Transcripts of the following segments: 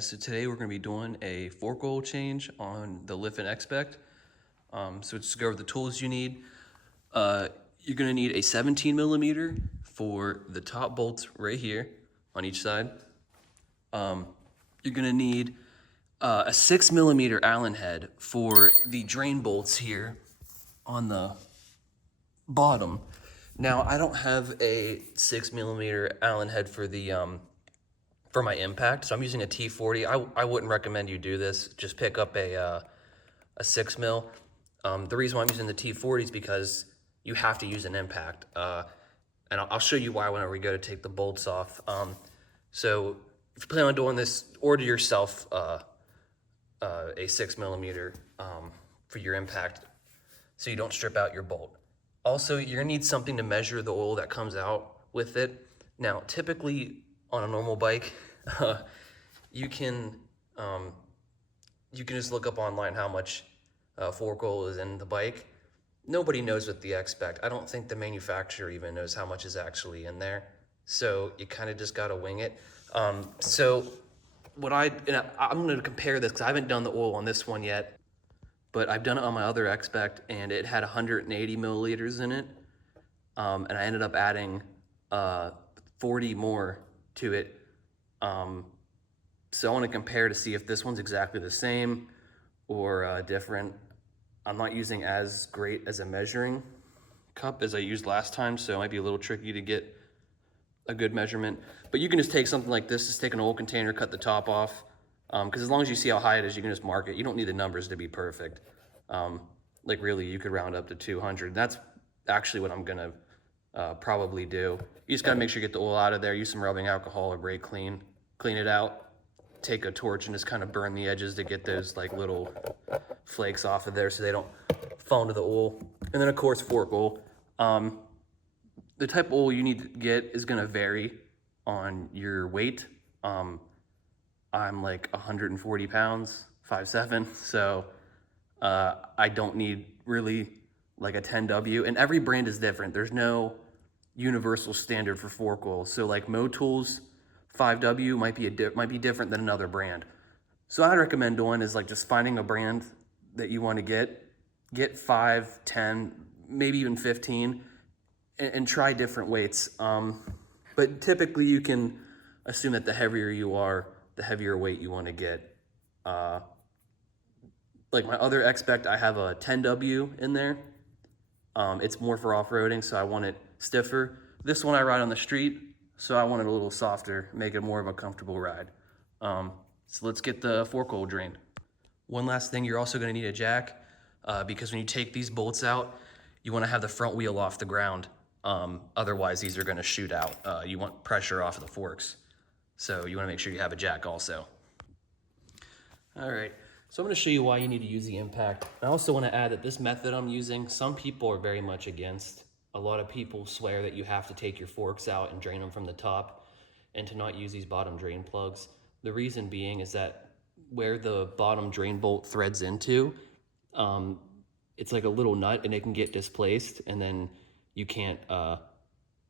guys, so today we're going to be doing a fork oil change on the Lifan Xpect. So just go over the tools you need. You're going to need a 17 millimeter for the top bolts right here on each side. You're going to need a 6 millimeter Allen head for the drain bolts here on the bottom. Now I don't have a 6 millimeter Allen head for the for my impact, so I'm using a T40. I wouldn't recommend you do this. Just pick up a 6 mil. The reason why I'm using the T40 is because you have to use an impact, and I'll show you why whenever we go to take the bolts off. So if you plan on doing this, order yourself a 6 millimeter for your impact, so you don't strip out your bolt. Also, you're gonna need something to measure the oil that comes out with it. Now, typically on a normal bike, you can just look up online how much fork oil is in the bike. Nobody knows with the Xpect. I don't think the manufacturer even knows how much is actually in there. So you kind of just gotta wing it. So I'm gonna compare this because I haven't done the oil on this one yet, but I've done it on my other Xpect and it had 180 milliliters in it. And I ended up adding 40 more to it. So I want to compare to see if this one's exactly the same or different. I'm not using as great as a measuring cup as I used last time, so it might be a little tricky to get a good measurement. But you can just take something like this, just take an oil container, cut the top off, because as long as you see how high it is, you can just mark it. You don't need the numbers to be perfect. Like really, you could round up to 200. That's actually what I'm gonna probably do. You just gotta make sure you get the oil out of there, use some rubbing alcohol or brake clean it out, take a torch and just kind of burn the edges to get those like little flakes off of there so they don't fall into the oil. And then of course, fork oil. The type of oil you need to get is gonna vary on your weight. I'm like 140 pounds, 5'7", so I don't need really like a 10W, and every brand is different. There's no universal standard for fork oil. So like Motool's 5W might be different than another brand. So I'd recommend doing is like just finding a brand that you want to get 5, 10, maybe even 15, and try different weights. But typically you can assume that the heavier you are, the heavier weight you want to get. Like my other Xpect, I have a 10W in there. It's more for off-roading, so I want it stiffer. This one I ride on the street, so I want it a little softer, make it more of a comfortable ride. So let's get the fork oil drained. One last thing, you're also gonna need a jack, because when you take these bolts out, you wanna have the front wheel off the ground. Otherwise, these are gonna shoot out. You want pressure off of the forks. So you wanna make sure you have a jack also. All right. So I'm going to show you why you need to use the impact. I also want to add that this method I'm using, some people are very much against. A lot of people swear that you have to take your forks out and drain them from the top and to not use these bottom drain plugs. The reason being is that where the bottom drain bolt threads into, it's like a little nut and it can get displaced and then you can't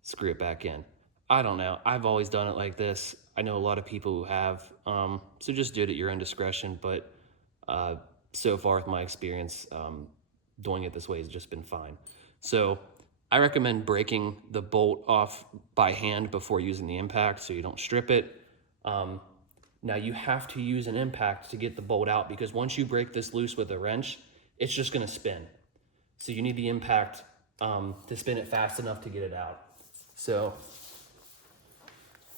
screw it back in. I don't know. I've always done it like this. I know a lot of people who have, so just do it at your own discretion, but so far with my experience, doing it this way has just been fine. So I recommend breaking the bolt off by hand before using the impact so you don't strip it. Now you have to use an impact to get the bolt out because once you break this loose with a wrench, it's just gonna spin. So you need the impact to spin it fast enough to get it out. So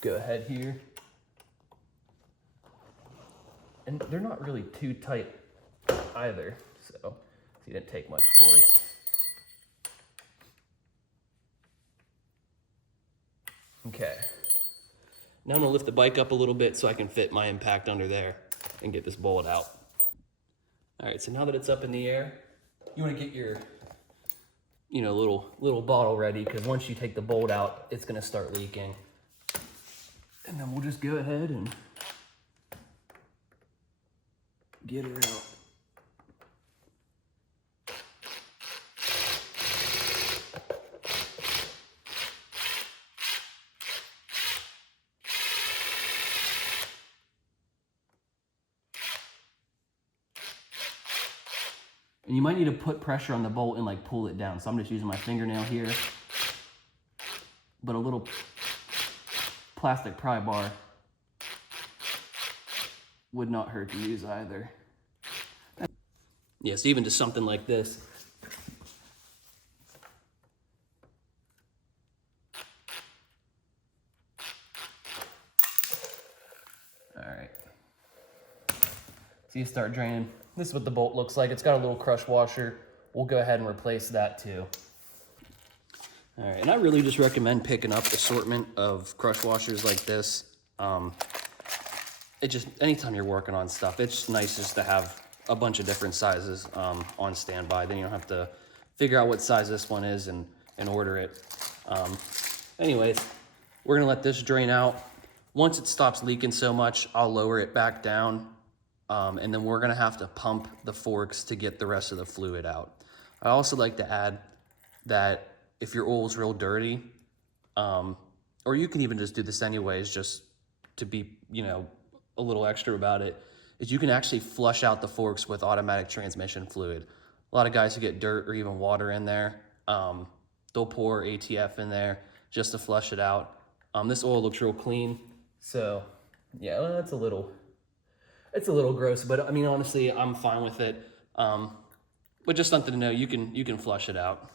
go ahead here. And they're not really too tight either, so you didn't take much force. Okay. Now I'm gonna lift the bike up a little bit so I can fit my impact under there and get this bolt out. All right, so now that it's up in the air, you wanna get your little bottle ready because once you take the bolt out, it's gonna start leaking. And then we'll just go ahead and get her out. And you might need to put pressure on the bolt and like pull it down. So I'm just using my fingernail here. But a little plastic pry bar would not hurt to use either. Yes, even just something like this. All right. So you start draining. This is what the bolt looks like. It's got a little crush washer. We'll go ahead and replace that too. All right, and I really just recommend picking up assortment of crush washers like this. It just, anytime you're working on stuff, it's just nice just to have a bunch of different sizes on standby. Then you don't have to figure out what size this one is and order it. Anyways, we're gonna let this drain out. Once it stops leaking so much, I'll lower it back down. And then we're gonna have to pump the forks to get the rest of the fluid out. I also like to add that if your oil's real dirty, or you can even just do this anyways, just to be, you know, a little extra about it, is you can actually flush out the forks with automatic transmission fluid. A lot of guys who get dirt or even water in there, they'll pour ATF in there just to flush it out. This oil looks real clean, so yeah, well, it's a little gross, but I mean, honestly, I'm fine with it. But just something to know, you can flush it out.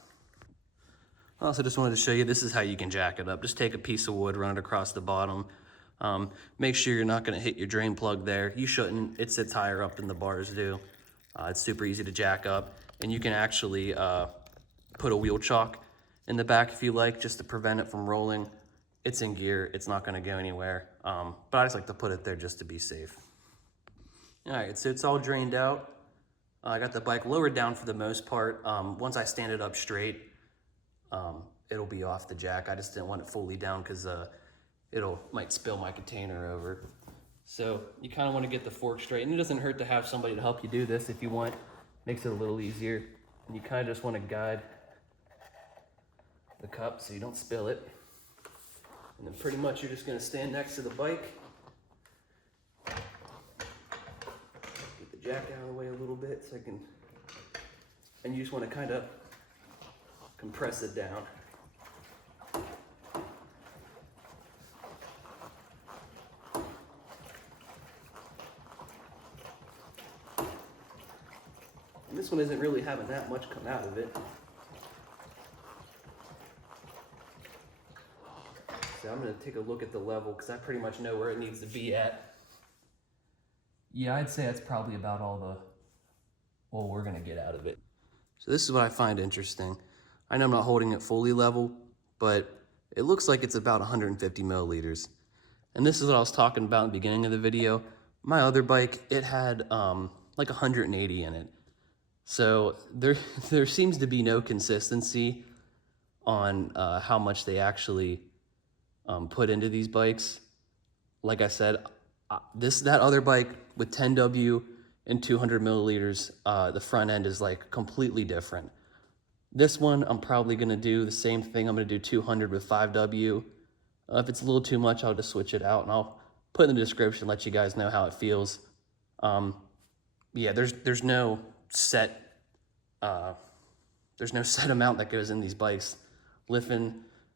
I also just wanted to show you, this is how you can jack it up. Just take a piece of wood, run it across the bottom. Make sure you're not gonna hit your drain plug there. You shouldn't, it sits higher up than the bars do. It's super easy to jack up, and you can actually put a wheel chock in the back if you like, just to prevent it from rolling. It's in gear, it's not gonna go anywhere. But I just like to put it there just to be safe. All right, so it's all drained out. I got the bike lowered down for the most part. Once I stand it up straight, it'll be off the jack. I just didn't want it fully down because might spill my container over. So you kind of want to get the fork straight, and it doesn't hurt to have somebody to help you do this if you want. Makes it a little easier. And you kind of just want to guide the cup so you don't spill it. And then pretty much you're just going to stand next to the bike. Get the jack out of the way a little bit so I can, and you just want to kind of compress it down. And this one isn't really having that much come out of it. So I'm gonna take a look at the level because I pretty much know where it needs to be at. Yeah, I'd say that's probably about all the oil we're gonna get out of it. So this is what I find interesting. I know I'm not holding it fully level, but it looks like it's about 150 milliliters. And this is what I was talking about in the beginning of the video. My other bike, it had like 180 in it. So there seems to be no consistency on how much they actually put into these bikes. Like I said, that other bike with 10W and 200 milliliters, the front end is like completely different. This one, I'm probably gonna do the same thing. I'm gonna do 200 with 5W. If it's a little too much, I'll just switch it out, and I'll put in the description, let you guys know how it feels. Yeah, there's no set amount that goes in these bikes. Lifan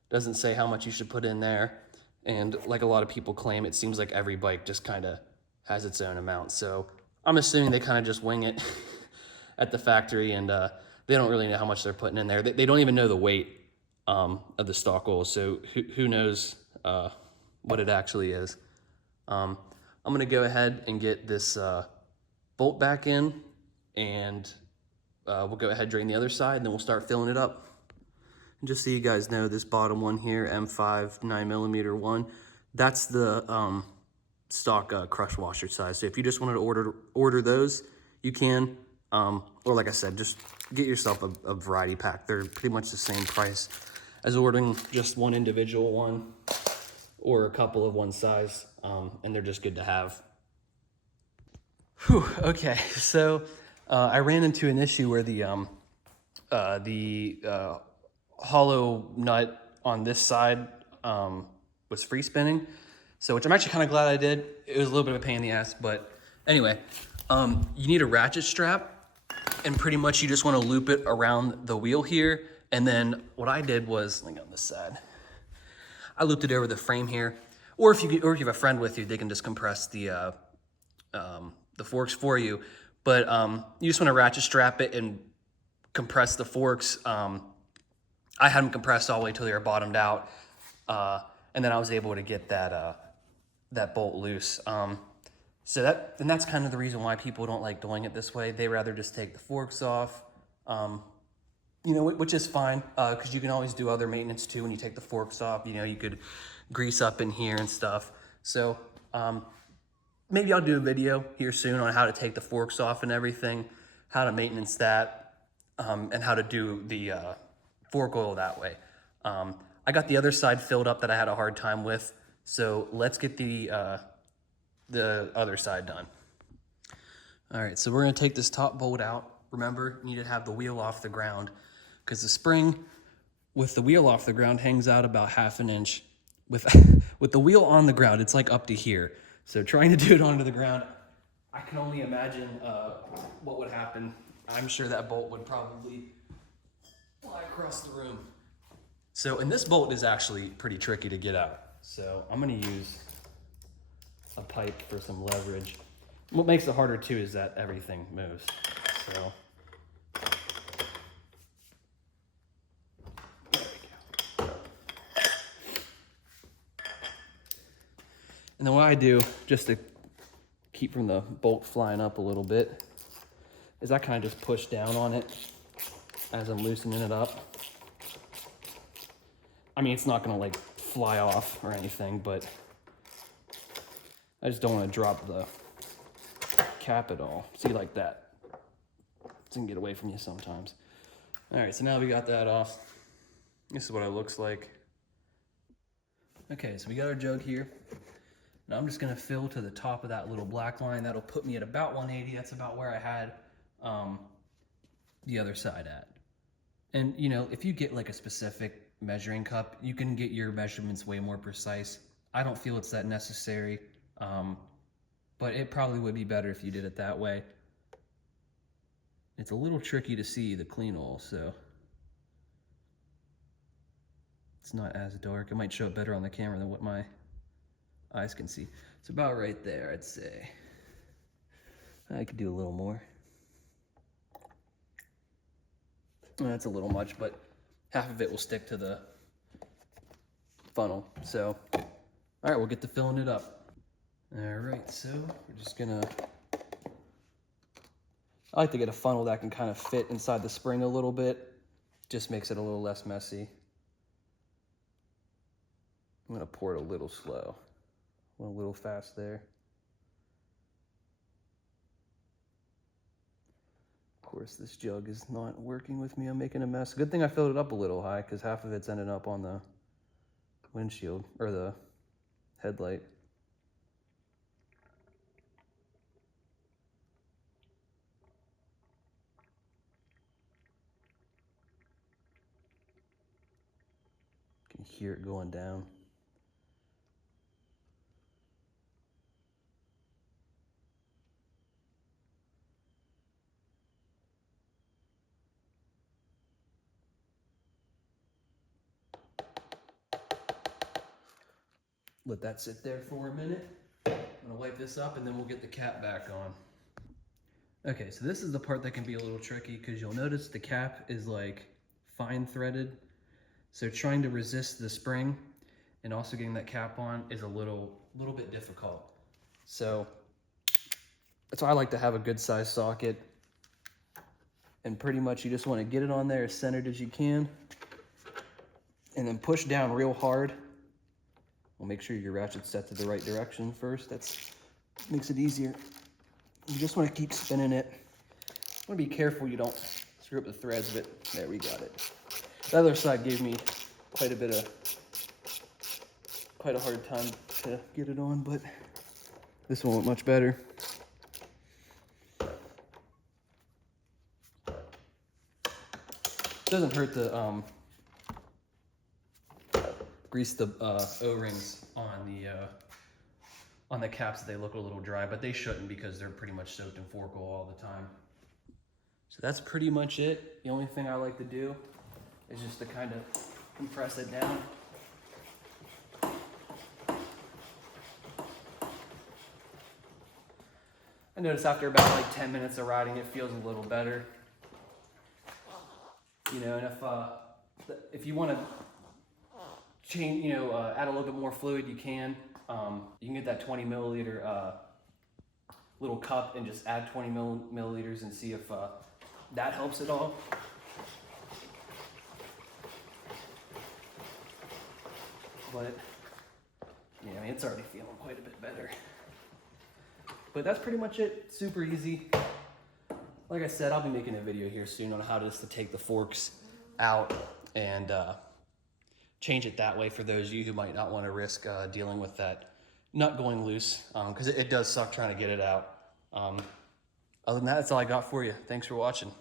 doesn't say how much you should put in there, and like a lot of people claim, it seems like every bike just kind of has its own amount. So I'm assuming they kind of just wing it at the factory, and they don't really know how much they're putting in there. They don't even know the weight of the stock oil, so who knows what it actually is. I'm gonna go ahead and get this bolt back in, and we'll go ahead and drain the other side, and then we'll start filling it up. And just so you guys know, this bottom one here, M5 9mm one, that's the stock crush washer size. So if you just wanted to order those, you can. Or like I said, just get yourself a variety pack. They're pretty much the same price as ordering just one individual one or a couple of one size, and they're just good to have. Whew, okay, so I ran into an issue where the hollow nut on this side was free spinning, so which I'm actually kind of glad I did. It was a little bit of a pain in the ass, but anyway, you need a ratchet strap And pretty much you just want to loop it around the wheel here. And then what I did was, like on this side, I looped it over the frame here. Or if you have a friend with you, they can just compress the forks for you. But you just want to ratchet strap it and compress the forks. I had them compressed all the way till they were bottomed out. And then I was able to get that bolt loose. So that's kind of the reason why people don't like doing it this way. They rather just take the forks off, you know, which is fine, because you can always do other maintenance too when you take the forks off. You know, you could grease up in here and stuff. So maybe I'll do a video here soon on how to take the forks off and everything, how to maintenance that, and how to do the fork oil that way. I got the other side filled up that I had a hard time with, so let's get the other side done. All right, so we're gonna take this top bolt out. Remember, you need to have the wheel off the ground because the spring with the wheel off the ground hangs out about 1/2 inch. With the wheel on the ground, it's like up to here. So trying to do it onto the ground, I can only imagine what would happen. I'm sure that bolt would probably fly across the room. So, and this bolt is actually pretty tricky to get out. So I'm gonna use a pipe for some leverage. What makes it harder too is that everything moves. So there we go. And then what I do, just to keep from the bolt flying up a little bit, is I kind of just push down on it as I'm loosening it up. I mean, it's not gonna like fly off or anything, but I just don't want to drop the cap at all. See, like that. It can get away from you sometimes. All right, so now we got that off. This is what it looks like. Okay, so we got our jug here. Now I'm just gonna fill to the top of that little black line. That'll put me at about 180. That's about where I had the other side at. And you know, if you get like a specific measuring cup, you can get your measurements way more precise. I don't feel it's that necessary, but it probably would be better if you did it that way. It's a little tricky to see the clean oil, so it's not as dark. It might show up better on the camera than what my eyes can see. It's about right there, I'd say. I could do a little more. That's a little much, but half of it will stick to the funnel. So, all right, we'll get to filling it up. All right, so we're just gonna, I like to get a funnel that can kind of fit inside the spring a little bit. Just makes it a little less messy. I'm gonna pour it a little slow. Went a little fast there. Of course, this jug is not working with me. I'm making a mess. Good thing I filled it up a little high because half of it's ended up on the windshield or the headlight. You can hear it going down. Let that sit there for a minute. I'm gonna wipe this up and then we'll get the cap back on. Okay, so this is the part that can be a little tricky because you'll notice the cap is like fine threaded. So trying to resist the spring and also getting that cap on is a little bit difficult. So that's why I like to have a good size socket. And pretty much you just want to get it on there as centered as you can and then push down real hard. Well, make sure your ratchet's set to the right direction first. That makes it easier. You just want to keep spinning it. You want to be careful you don't screw up the threads, but there, we got it. The other side gave me quite a hard time to get it on, but this one went much better. Doesn't hurt to grease the O-rings on the caps. They look a little dry, but they shouldn't because they're pretty much soaked in fork oil all the time. So that's pretty much it. The only thing I like to do is just to kind of compress it down. I notice after about like 10 minutes of riding, it feels a little better. You know, and if you want to change, you know, add a little bit more fluid, you can. You can get that 20 milliliter little cup and just add 20 milliliters and see if that helps at all. But yeah, I mean, it's already feeling quite a bit better. But that's pretty much it. Super easy. Like I said, I'll be making a video here soon on how to take the forks out and change it that way for those of you who might not want to risk dealing with that nut going loose, because it does suck trying to get it out. Other than that, that's all I got for you. Thanks for watching.